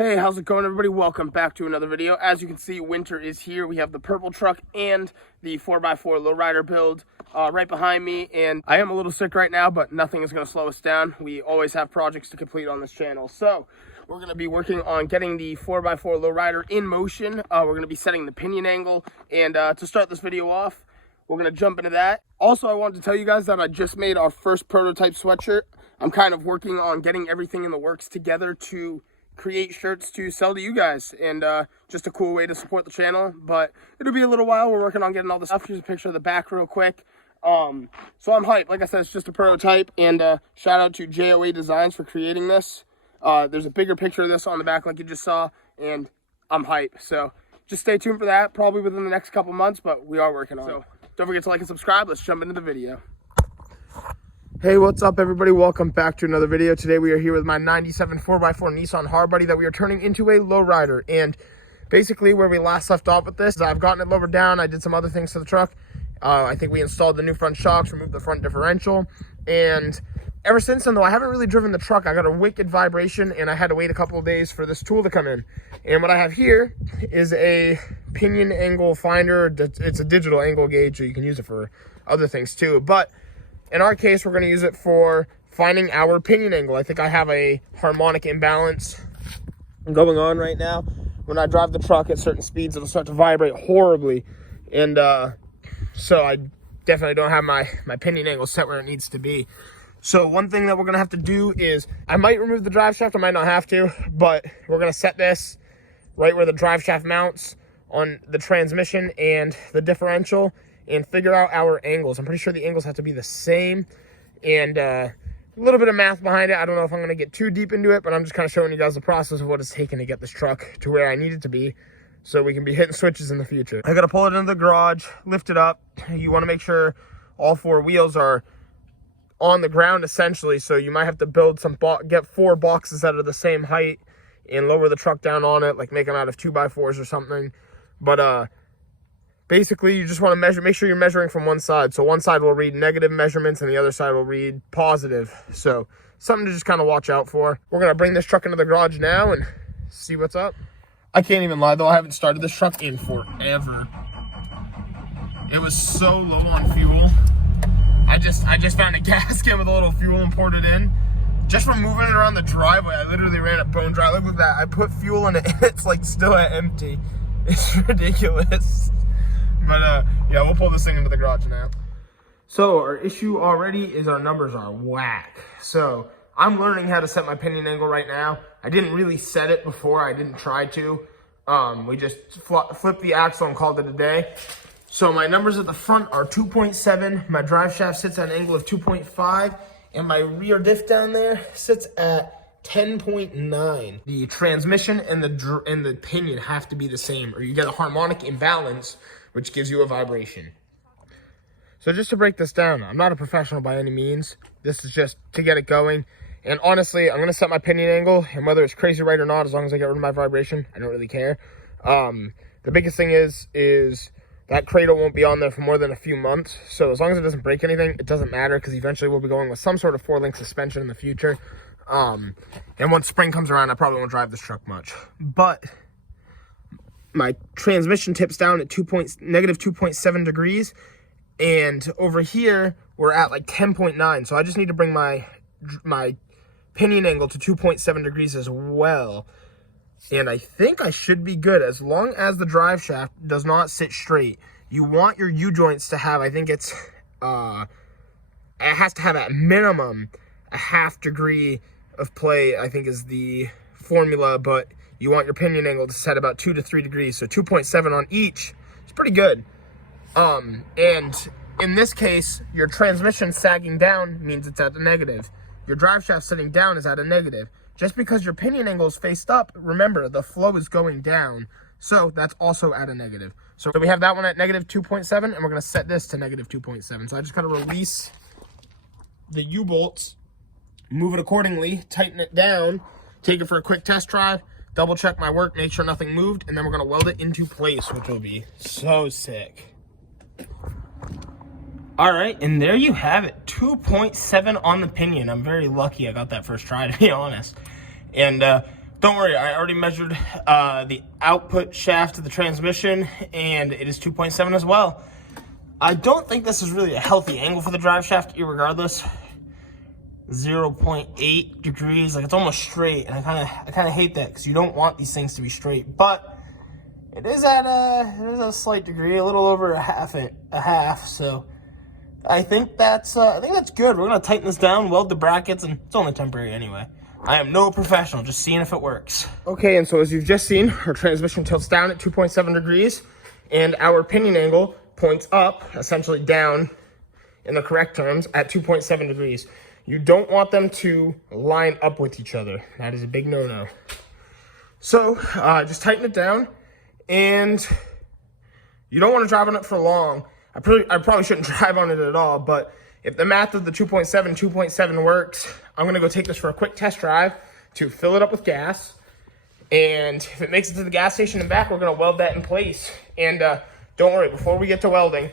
Hey, how's it going, everybody? Welcome back to another video. As you can see, winter is here. We have the purple truck and the 4x4 lowrider build right behind me, and I am a little sick right now, but nothing is going to slow us down. We always have projects to complete on this channel, so we're going to be working on getting the 4x4 lowrider in motion. We're going to be setting the pinion angle, and to start this video off, we're going to jump into that. Also, I wanted to tell you guys that I just made our first prototype sweatshirt. I'm kind of working on getting everything in the works together to create shirts to sell to you guys, and just a cool way to support the channel. But it'll be a little while. We're working on getting all this stuff. Here's a picture of the back real quick. So I'm hyped. Like I said, it's just a prototype, and shout out to JOA Designs for creating this. There's a bigger picture of this on the back like you just saw, and I'm hyped. So just stay tuned for that, probably within the next couple months, but we are working on it. So don't forget to like and subscribe. Let's jump into the video. Hey, what's up, everybody? Welcome back to another video. Today we are here with my 97 4x4 Nissan Hardbody that we are turning into a lowrider. And basically where we last left off with this, I've gotten it lowered down. I did some other things to the truck. I think we installed the new front shocks, removed the front differential. And ever since then, though, I haven't really driven the truck. I got a wicked vibration, and I had to wait a couple of days for this tool to come in. And what I have here is a pinion angle finder. It's a digital angle gauge, so you can use it for other things too. But in our case, we're going to use it for finding our pinion angle. I think I have a harmonic imbalance going on right now. When I drive the truck at certain speeds, it'll start to vibrate horribly. And so I definitely don't have my pinion angle set where it needs to be. So one thing that we're going to have to do is, I might remove the drive shaft, I might not have to, but we're going to set this right where the drive shaft mounts on the transmission and the differential, and figure out our angles. I'm pretty sure the angles have to be the same, and a little bit of math behind it. I don't know if I'm going to get too deep into it, but I'm just kind of showing you guys the process of what it's taken to get this truck to where I need it to be, so we can be hitting switches in the future. I got to pull it into the garage, lift it up. You want to make sure all four wheels are on the ground, essentially, so you might have to build get 4 boxes that are the same height and lower the truck down on it, like make them out of 2x4s or something. But basically, you just want to make sure you're measuring from one side. So one side will read negative measurements and the other side will read positive. So something to just kind of watch out for. We're going to bring this truck into the garage now and see what's up. I can't even lie, though. I haven't started this truck in forever. It was so low on fuel. I just found a gas can with a little fuel and poured it in. Just from moving it around the driveway, I literally ran it bone dry. Look at that. I put fuel in it and it's like still at empty. It's ridiculous. But yeah, we'll pull this thing into the garage now. So our issue already is our numbers are whack. So I'm learning how to set my pinion angle right now. I didn't really set it before. I didn't try to. We just flipped the axle and called it a day. So my numbers at the front are 2.7. My drive shaft sits at an angle of 2.5. And my rear diff down there sits at 10.9. The transmission and the pinion have to be the same, or you get a harmonic imbalance, which gives you a vibration. So just to break this down, I'm not a professional by any means. This is just to get it going. And honestly, I'm going to set my pinion angle, and whether it's crazy right or not, as long as I get rid of my vibration, I don't really care. The biggest thing is that cradle won't be on there for more than a few months. So as long as it doesn't break anything, it doesn't matter, because eventually we'll be going with some sort of 4-link suspension in the future. And once spring comes around, I probably won't drive this truck much. But my transmission tips down at negative 2.7 degrees, and over here we're at like 10.9. So I just need to bring my pinion angle to 2.7 degrees as well, and I think I should be good as long as the drive shaft does not sit straight. You want your U-joints to have, I think it's it has to have at minimum a ½ degree of play, I think is the formula, but you want your pinion angle to set about 2 to 3 degrees, so 2.7 on each. It's pretty good. And in this case, your transmission sagging down means it's at a negative. Your drive shaft sitting down is at a negative. Just because your pinion angle is faced up, remember, the flow is going down, so that's also at a negative. So we have that one at negative 2.7, and we're going to set this to negative 2.7. So I just got to release the U-bolts, move it accordingly, tighten it down, take it for a quick test drive, double check my work, make sure nothing moved, and then we're going to weld it into place, which will be so sick. All right, and there you have it, 2.7 on the pinion. I'm very lucky I got that first try, to be honest. And Don't worry, I already measured the output shaft of the transmission, and it is 2.7 as well. I don't think this is really a healthy angle for the drive shaft, irregardless. 0.8 degrees, like it's almost straight, and I kind of hate that because you don't want these things to be straight. But it is at a slight degree, a little over a half. So I think that's good. We're gonna tighten this down, weld the brackets, and it's only temporary anyway. I am no professional, just seeing if it works. Okay, and so as you've just seen, our transmission tilts down at 2.7 degrees, and our pinion angle points up, essentially down in the correct terms, at 2.7 degrees. You don't want them to line up with each other. That is a big no-no. So just tighten it down, and you don't want to drive on it for long. I probably shouldn't drive on it at all, but if the math of the 2.7 works, I'm going to go take this for a quick test drive to fill it up with gas. And if it makes it to the gas station and back, we're going to weld that in place. And don't worry, before we get to welding,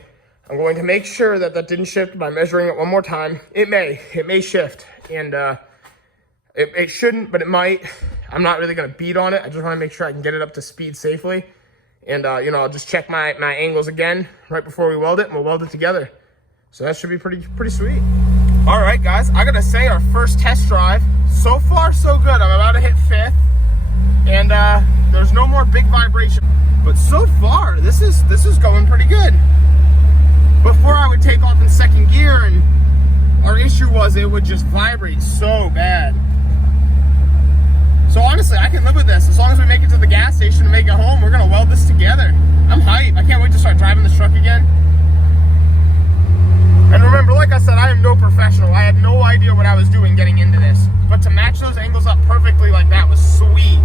I'm going to make sure that that didn't shift by measuring it one more time. It may shift, and it shouldn't, but it might. I'm not really going to beat on it. I just want to make sure I can get it up to speed safely. And, you know, I'll just check my angles again right before we weld it, and we'll weld it together. So that should be pretty sweet. All right, guys, I got to say our first test drive, so far so good. I'm about to hit 5th, and there's no more big vibration. But so far, this is going pretty good. Before I would take off in second gear, and our issue was it would just vibrate so bad. So honestly, I can live with this. As long as we make it to the gas station and make it home, we're gonna weld this together. I'm hyped. I can't wait to start driving this truck again. And remember, like I said, I am no professional. I had no idea what I was doing getting into this. But to match those angles up perfectly like that was sweet.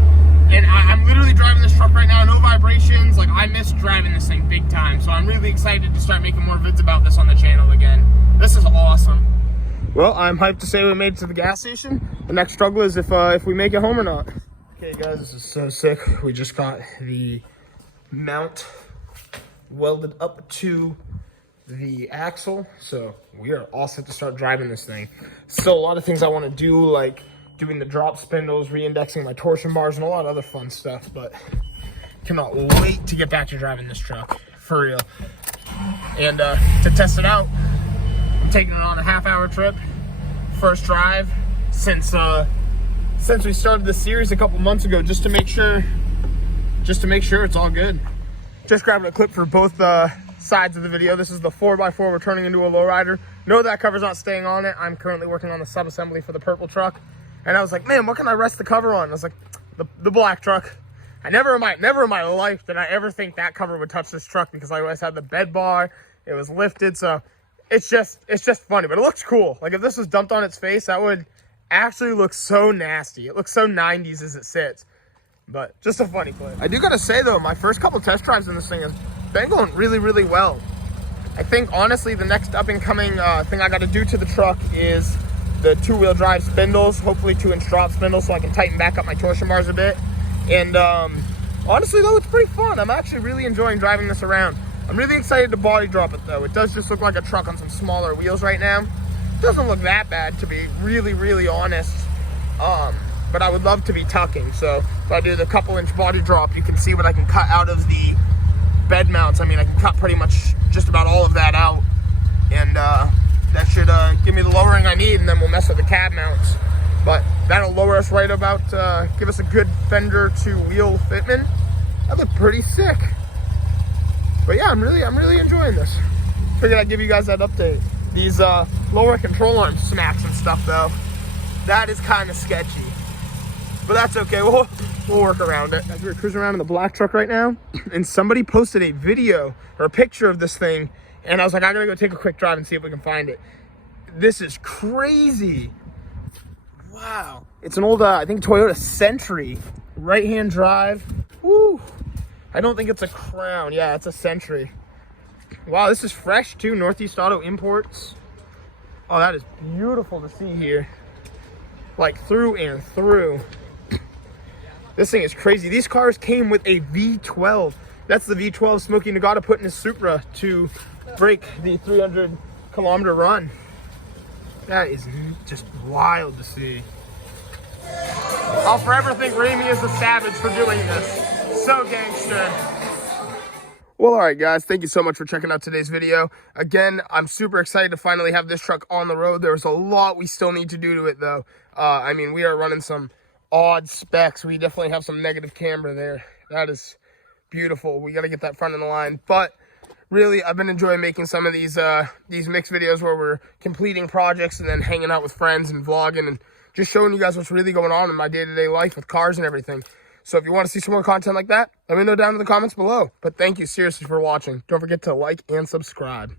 And I'm literally driving this truck right now, no vibrations. Like, I miss driving this thing big time. So I'm really excited to start making more vids about this on the channel again. This is awesome. Well, I'm hyped to say we made it to the gas station. The next struggle is if we make it home or not. Okay, guys, this is so sick. We just got the mount welded up to the axle, so we are all set to start driving this thing. So a lot of things I want to do, like doing the drop spindles, re-indexing my torsion bars, and a lot of other fun stuff, but cannot wait to get back to driving this truck, for real. And to test it out, I'm taking it on a half-hour trip, first drive since we started this series a couple months ago, just to make sure it's all good. Just grabbing a clip for both sides of the video. This is the 4x4 we're turning into a lowrider. No, that cover's not staying on it. I'm currently working on the sub-assembly for the purple truck, and I was like, man, what can I rest the cover on? I was like, the black truck. Never in my life did I ever think that cover would touch this truck, because I always had the bed bar, it was lifted, so it's just funny, but it looks cool. Like, if this was dumped on its face, that would actually look so nasty. It looks so 90s as it sits, but just a funny clip. I do gotta say though, my first couple test drives in this thing has been going really well. I think honestly the next up and coming thing I got to do to the truck is the 2-wheel drive spindles, hopefully 2-inch drop spindles, so I can tighten back up my torsion bars a bit. And honestly though, it's pretty fun. I'm actually really enjoying driving this around. I'm really excited to body drop it though. It does just look like a truck on some smaller wheels right now. It doesn't look that bad, to be really honest. But I would love to be tucking, so if I do the couple-inch body drop, you can see what I can cut out of the bed mounts. I mean, I can cut pretty much just about all of that out, and that should give me the lowering I need, and then we'll mess with the cab mounts. But that'll lower us right about, give us a good fender to wheel fitment. That looked pretty sick. But yeah, I'm really enjoying this. Figured I'd give you guys that update. These lower control arm smacks and stuff though, that is kind of sketchy. But that's okay, we'll work around it. Guys, we're cruising around in the black truck right now, and somebody posted a video or a picture of this thing, and I was like, I gotta go take a quick drive and see if we can find it. This is crazy. Wow. It's an old, I think Toyota Century, right-hand drive. Woo. I don't think it's a Crown. Yeah, it's a Century. Wow, this is fresh too, Northeast Auto Imports. Oh, that is beautiful to see here. Like through and through. This thing is crazy. These cars came with a V12. That's the V12 Smokey Nagata put in his Supra to break the 300-kilometer run. That is just wild to see. I'll forever think Remy is a savage for doing this. So gangster. Well, all right, guys, thank you so much for checking out today's video. Again, I'm super excited to finally have this truck on the road. There's a lot we still need to do to it, though. I mean, we are running some odd specs. We definitely have some negative camber there. That is beautiful. We got to get that front in the line. But really, I've been enjoying making some of these mixed videos where we're completing projects and then hanging out with friends and vlogging and just showing you guys what's really going on in my day-to-day life with cars and everything. So if you want to see some more content like that, let me know down in the comments below. But thank you seriously for watching. Don't forget to like and subscribe.